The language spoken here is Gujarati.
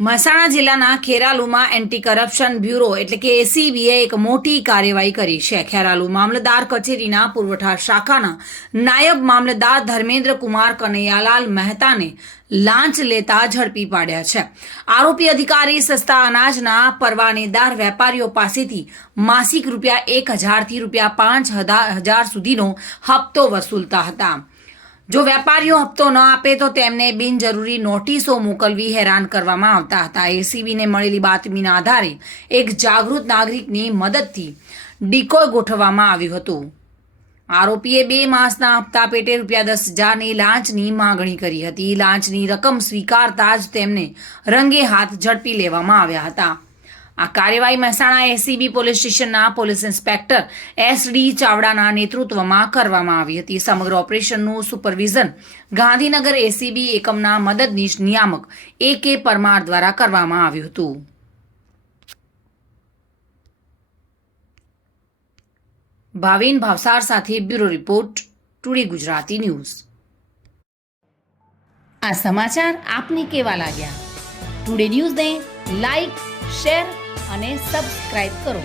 મહેસાણા જિલ્લાના ખેરાલુમાં એન્ટી કરપ્શન બ્યુરો એટલે કે એસીબીએ એક મોટી કાર્યવાહી કરી છે। ખેરાલુ મામલતદાર કચેરીના પુરવઠા શાખાના નાયબ મામલતદાર ધર્મેન્દ્ર કુમાર કનૈયાલાલ મહેતાને લાંચ લેતા ઝડપી પાડ્યા છે। આરોપી અધિકારી સસ્તા અનાજના પરવાનેદાર વેપારીઓ પાસેથી માસિક ₹1000થી ₹5000 સુધીનો હપ્તો વસૂલતા હતા। જો વેપારીઓ હપ્તો ન આપે તો તેમને બિનજરૂરી નોટિસો મોકલવી હેરાન કરવામાં આવતા હતા। એસીબીને મળેલી બાતમીના આધારે એક જાગૃત નાગરિકની મદદથી ડિકોય ગોઠવવામાં આવ્યું હતું। આરોપીએ 2 માસના હપ્તા પેટે ₹10,000ની લાંચની માંગણી કરી હતી। લાંચની રકમ સ્વીકારતા જ તેમને રંગે હાથ ઝડપી લેવામાં આવ્યા હતા। આ કાર્યવાહી મહેસાણા એસીબી પોલીસ સ્ટેશનના પોલીસ ઇન્સ્પેક્ટર એસડી ચાવડાના નેતૃત્વમાં કરવામાં આવી હતી। સમગ્ર ઓપરેશનનું સુપરવિઝન ગાંધીનગર એસીબી એકમના મદદનીશ નિયામક AK પરમાર દ્વારા કરવામાં આવ્યું હતું। ભાવિન ભાવસાર સાથે bureau report, today Gujarati news. આ સમાચાર આપને કેવા લાગ્યા? ટુડે ન્યૂઝને લાઈક, શેર અને સબસ્ક્રાઇબ કરો।